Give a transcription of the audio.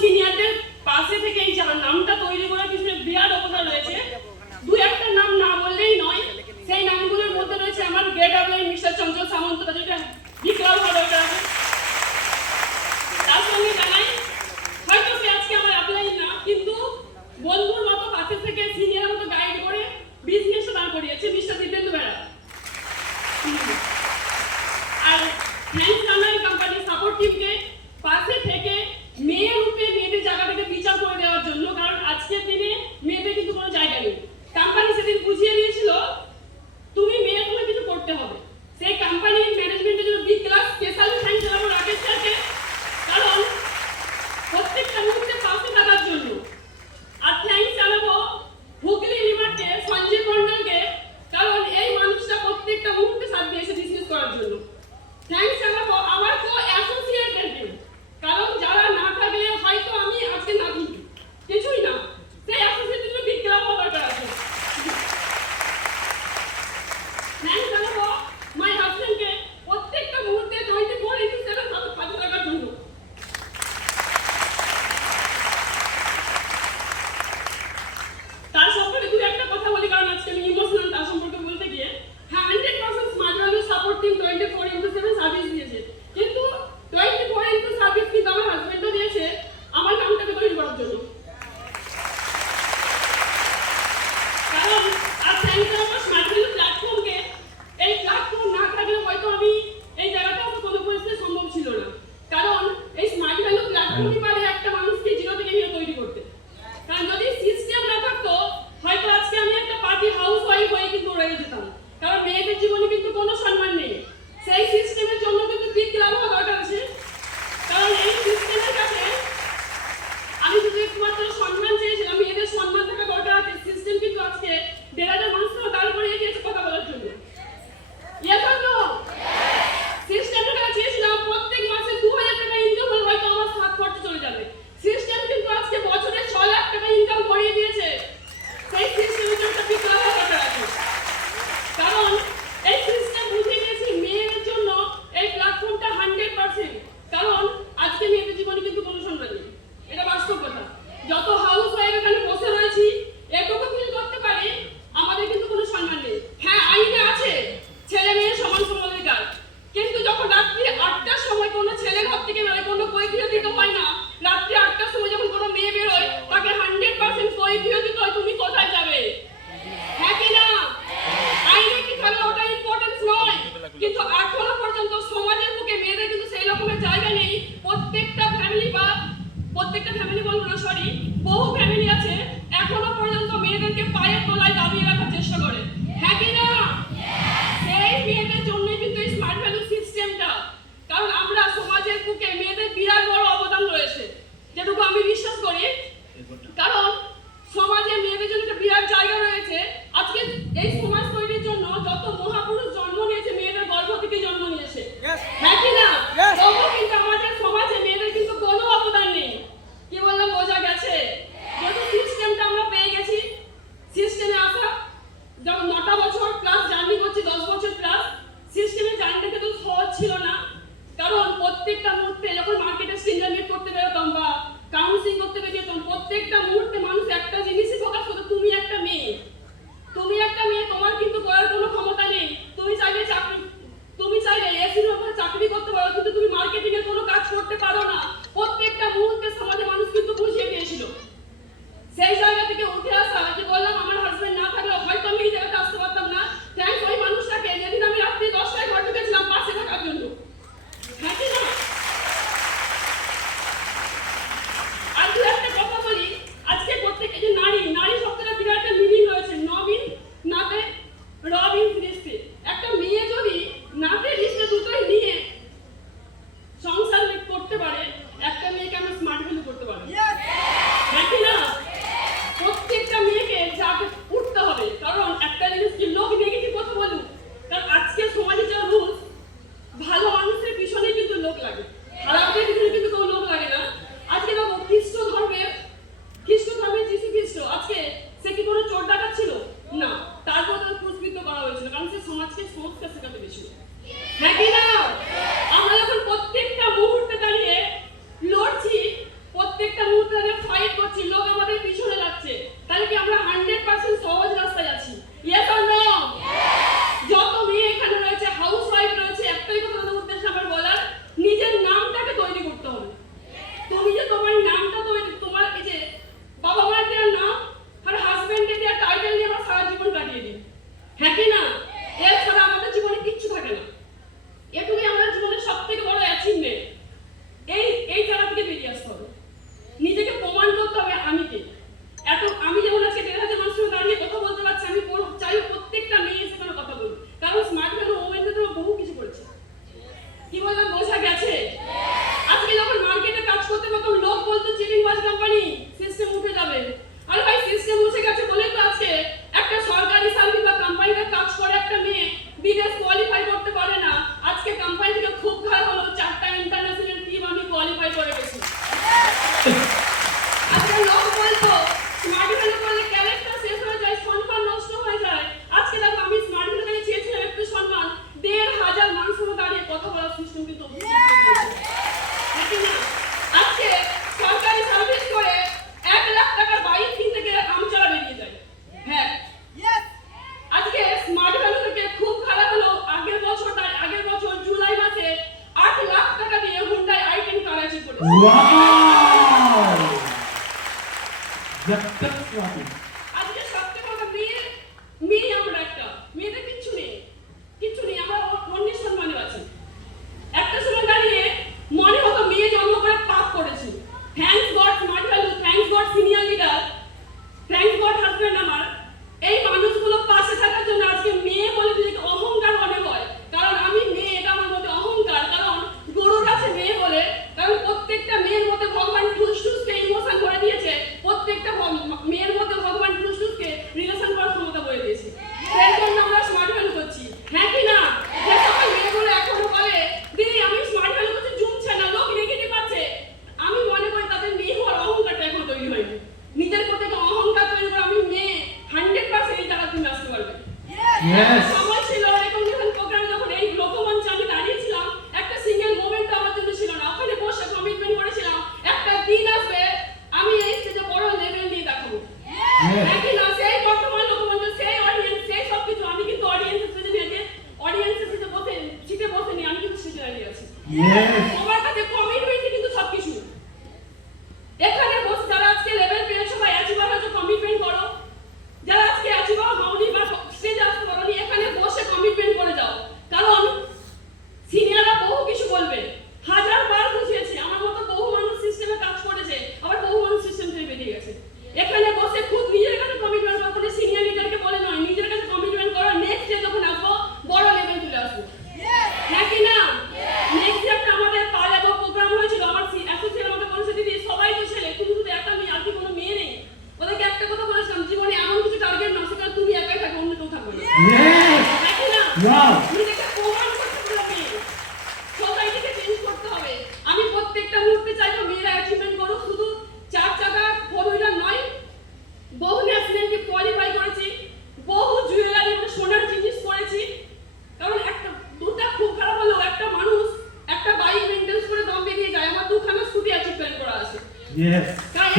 সিনিয়রদের পাশে থেকে এই নামটা তৈরি করার পিছনে বিরাট অবদান রয়েছে। দু একটা নাম না বললেই নয়, সেই নামগুলোর মধ্যে রয়েছে আমার গ্রেড আপলাইন মিস্টার চঞ্চল সামন্ত, যেটা বিক্রম হরটা আছে। তার সঙ্গে জানাই হয়তো সে আজকে আমার আপলাইন না, কিন্তু বন্ধুর মতো পাশে থেকে সিনিয়র মতো গাইড করে বিজনেসও দাঁড় করিয়েছে মিস্টার দিতেন্দু বেড়া। আর থ্যাঙ্কস জানাই কোম্পানির সাপোর্ট টিমকে পাশে থেকে মেয়ে রূপে মেয়েদের জায়গাটাকে বিচার করে দেওয়ার জন্য, কারণ আজকের দিনে মেয়েদের কিন্তু কোনো জায়গা নেই। কোম্পানি সেদিন বুঝিয়ে দিয়েছিল তুমি মেয়ে তোমার কিছু করতে হবে। সেই কোম্পানির ম্যানেজমেন্টের জন্য বিগ ক্লাস স্পেশাল থ্যাঙ্কস জানাবো রাকেশ স্যারকে, কারণ প্রত্যেকটা মুহূর্তে পাশে থাকার জন্য। আর থ্যাঙ্কস জানাবো হুগলি রিমার্কে সঞ্জয় মন্ডলকে, কারণ এই মানুষটা প্রত্যেকটা মুহূর্তে সাথ দিয়েছে বিজনেস করার জন্য। থ্যাঙ্কস জানাবো আমার কো অ্যাসোসিয়েটদেরকে, কারণ যারা না থাকলে হয়তো আমি আজকে না থাকি, কিছুই না, সেই অ্যাসোসিয়েটের জন্য বিগ ক্লাব দরকার আছে। থ্যাঙ্কস জানাবো মাই হাজবেন্ডকে প্রত্যেকটা মুহূর্তে 24/7 সাথে থাকার জন্য। তার সম্পর্কে দু একটা কথা বলি, কারণ আজকে আমি ইমোশনাল তার সম্পর্কে বলতে গিয়ে। হ্যাঁ, 100% smart value support team 24/7 service দিয়েছে, কিন্তু 24/7 সার্ভিস কিন্তু আমার হাজবেন্ডও দিয়েছে আমার নামটাকে তৈরি করার জন্য। কারণ আর থ্যাঙ্কস জানাবো স্মার্ট ভ্যালু প্ল্যাটফর্মকে। এই প্ল্যাটফর্ম না থাকলে হয়তো আমি এই জায়গাটা কোনো পরিস্থিতি সম্ভব ছিল না, কারণ এই স্মার্ট ভ্যালু প্ল্যাটফর্মই পারে একটা মানুষকে জিরো থেকে হিরো তৈরি করতে। কারণ যদি সিস্টেম না থাকতো হয়তো আজকে আমি একটা পার্টি হাউস ওয়াইফ হয়ে কিন্তু রয়ে যেতাম, কারণ মেয়েদের জীবনে কিন্তু কোনো সম্মান নেই। সেই সিস্টেমের জন্য কিন্তু বিগ ক্লাব হওয়া দরকার আছে, কারণ এই সিস্টেমের কাছে আমি শুধু একমাত্র সম্মান চেয়েছিলাম, মেয়েদের সম্মান থাকা দরকার আছে। সিস্টেম কিন্তু আজকে 1,500 মানুষকে দাঁড় করিয়ে দিয়েছে কথা বলার জন্য। সিস্টেমের কাছে চেয়েছিলাম প্রত্যেক মাসে 2,000 টাকা ইনকাম হলে হয়তো আমার সাত খরচে চলে যাবে। সিস্টেম কিন্তু আজকে বছরে 6 লাখ টাকা ইনকাম করিয়ে দিয়েছে। সেই সিস্টেমের জন্য বিগ ক্লাব হওয়া দরকার আছে, কারণ এই সিস্টেম বুঝে গেছি মেয়েদের জন্য এই প্ল্যাটফর্মটা 100%। কারণ আজকে মেয়েদের জীবনে কিন্তু কোনো সম্মান নেই, এটা বাস্তব কথা। যত হাউস ওয়াইফ এখানে বসে রয়েছি এটুকু ফিল করতে পারি আমাদের কিন্তু কোনো সম্মান নেই। হ্যাঁ, আইনে আছে ছেলে মেয়ে সমান অধিকার, কিন্তু যখন রাত্রি 8টার সময় কোনো ছেলে ঘর থেকে বেরোয় কোনো কৈফিয়ত দিতে হয় না। রাত্রি 8টার সময় যখন কোনো মেয়ে বেরোয় তাকে 100% কৈফিয়ত দিতে হয় তুমি কোথায় যাবে, হ্যাঁ কি না? আইনে কি থাকলে ওটা ইম্পর্টেন্স নয়, কিন্তু এখনো পর্যন্ত সমাজের বুকে মেয়েদের কিন্তু সেই রকমের জায়গা নেই। প্রত্যেকটা ফ্যামিলি বলবো না, সরি, বহু ফ্যামিলি আছে এখনো পর্যন্ত মেয়েদেরকে পায়ের তলায় দাবিয়ে রাখার চেষ্টা করে, হ্যাঁ কি না? সেই মেয়েদের জন্যই কিন্তু এই স্মার্ট ভ্যালু সিস্টেমটা, কারণ আমরা সমাজের বুকে মেয়েদের বিরাট বড় অবদান রয়েছে, যেটুকু আমি বিশ্বাস করি। কারণ সমাজে মেয়েদের জন্য একটা বিরাট জায়গা রয়েছে। আজকে এই সমাজ তৈরির জন্য যত মহাপুরুষ জন্ম নিয়েছে মেয়েদের গর্ভ থেকে জন্ম নিয়েছে, হ্যাঁ কি না? তবুও কিন্তু আমাদের সমাজে মেয়েদের কিন্তু কোনো অবদান নেই। কি বললাম বোঝা গেছে? যেহেতু সিস্টেমটা আমরা পেয়ে গেছি, সিস্টেমে আসা যখন 9টা বছর প্লাস জার্নি করছি, 10 বছর প্লাস, সিস্টেমের জার্নিটা কিন্তু সহজ ছিল না। কারণ প্রত্যেকটা মুহূর্তে যখন মার্কেটে স্টিমুলেট করতে বেরোতাম বা কাউন্সিলিং করতে বেরোতাম, প্রত্যেকটা মুহূর্তে মানুষ একটা জিনিসই ফোকাস করতো, তুমি একটা মেয়ে, তোমার কিন্তু করার কোনো ক্ষমতা নেই। তুমি চাইলে এসির উপরে চাকরি করতে পারো, কিন্তু তুমি মার্কেটিং এর কোনো কাজ করতে পারো না। প্রত্যেকটা মুহূর্তে সমাজের মানুষ কিন্তু বুঝিয়ে দিয়েছিল। সেই জায়গা থেকে উঠে আসা, যে বললাম আমার হাজবেন্ড না থাকলে হয়তো আমি এই জায়গাতে আসতে পারতাম না। থ্যাঙ্কস ওই মানুষটাকে, যেদিন আমি রাত্রি 10টায় ঘর ঢুকেছিলাম পাশে থাকার জন্য, হ্যাঁ কি না? আর দু একটা কথা বলি, আজ আজকে লোক বলতো স্মার্ট ভ্যালু করলে ক্যারেক্টার শেষ হয়ে যায়, সম্মান নষ্ট হয়ে যায়। আজকে দেখো আমি স্মার্ট ভ্যালু কাছে চেয়েছিলাম একটু সম্মান, ১,৫০০ মানুষের দাঁড়িয়ে কথা বলার সিস্টেম কিন্তু আজকে সরকারি সার্ভিস করে ১,০০,০০০ টাকার বাইক কিনতে গেলে আমচারা বেরিয়ে যায়। হ্যাঁ, আজকে স্মার্ট ভ্যালু থেকে খুব খারাপ হলো, আগের বছর জুলাই মাসে ৮,০০,০০০ টাকা দিয়ে হুন্ডাই i10 কার অ্যাচিভ করেছে। ওয়াও, জবরদস্ত বাতি। আজকে সবচেয়ে বড় মেয়ে আমরা একটা মেয়েদের কিচ্ছু নেই, আমরা অন্য সম্মানে আছি। একটা সময় দাঁড়িয়ে মনে হতো মেয়ে জন্ম করে পাপ করেছি। Thanks god smart value, thanks god senior leader, thanks god husband আমার, এই মানুষগুলো পাশে থাকার জন্য আজকে মেয়ে বলে নিজেকে অহংকার মনে হয়। কারণ আমি মেয়ে, এটা আমার মধ্যে অহংকার। কারণ গরুর আছে মেয়ে বলে, কারণ প্রত্যেকটা মেয়ের মধ্যে ভগবান টুসটুসকে ইমোশন করে দিয়েছে, প্রত্যেকটা মেয়ের মধ্যে ভগবান টুসটুসকে রিলেশন করার ক্ষমতা বলে দিয়েছে। সেই জন্য আমরা স্মার্ট ভ্যালু করছি, হ্যাঁ কি না? যে সকল মেয়েগুলো এখনো বলে দিদি আমি স্মার্ট ভ্যালু করছি, জুমছে না, লোক নেগেটিভ আছে, আমি মনে করি তাদের মেয়ে হওয়ার অহংকারটা এখনো তৈরি হয়নি। নিজের প্রতি অহংকার তৈরি করে আমি মেয়ে 100% এই টাকা তুমি আসতে পারবে। Yes. সময় ছিল এরকম যখন প্রোগ্রাম, যখন এই লোকমঞ্চে আমি দাঁড়িয়েছিলাম, একটা সিঙ্গেল মোমেন্ট আমার জন্য ছিল না। ওখানে বসে কমিটমেন্ট করেছিলাম একটা দিন আসবে আমি এই স্টেজে বড় লেভেল দিয়ে দেখাবো। নাকি না? সেই বর্তমান লোকমঞ্চ, সেই অডিয়েন্স, সেই সবকিছু আমি কিন্তু অডিয়েন্সের সাথে নিয়ে অডিয়েন্সের সাথে বসে সিটে বসে নিয়ে আমি কিন্তু সিটে দাঁড়িয়ে আছি। তোমার কাছে কমিটমেন্ট কিন্তু সবকিছু। এখানে বসে যারা আজকে লেভেল পেয়েছো বা অ্যাচিভার হয়েছো, কমিটমেন্ট করো। যারা আজকে অ্যাচিভার হওনি বা স্টেজে আসতে পারোনি, এখানে বসে কমিটমেন্ট করে যাও। কারণ সিনিয়ররা বহু কিছু বলবে, ১০০০বার বুঝিয়েছি, আমার মতো বহু মানুষ সিস্টেমে কাজ করেছে, আবার বহু মানুষ সিস্টেম থেকে বেরিয়ে গেছে। এখানে বসে খুব নিজের কাছে কমিটমেন্ট করো, কোনো সিনিয়র লিডারকে বলে নয়, নিজের কাছে কমিটমেন্ট করো। নেক্সট ডে যখন আসবো বড় লেভেল তুলে আসবো, হ্যাঁ কি না? নেক্সট ডে একটা আমাদের পালাবো প্রোগ্রাম হয়েছিল, আমার অ্যাসোসিয়েট আমাকে বলেছে দিদি সবাই তো ছেলে, তুমি শুধু একটা মেয়ে, আর কি কোনো মেয়ে নেই? ওদেরকে একটা কথা বলেছিলাম, জীবনে এমন কিছু টার্গেট নাও সেটা তুমি একাই থাকবে, অন্য কেউ থাকবে না, হ্যাঁ কি না? নিজেকে প্রমাণ করতে হবে, সোসাইটিকে চেঞ্জ করতে হবে। আমি প্রত্যেকটা মুহূর্তে চাইবো মেয়েরা অ্যাচিভমেন্ট করুক, শুধু 4 চাকা 4 হুইলার নয়, বহু ন্যাশনালকে কোয়ালিফাই করেছি, বহু জুয়েলারি মানে সোনার জিনিস করেছি। কারণ একটা দুটা খুব খারাপ হলো, একটা মানুষ একটা বাইক মেইনটেন্স করে দম বেরিয়ে যায়, আমার 2খানা স্কুটি অ্যাচিভমেন্ট করা আছে। তাই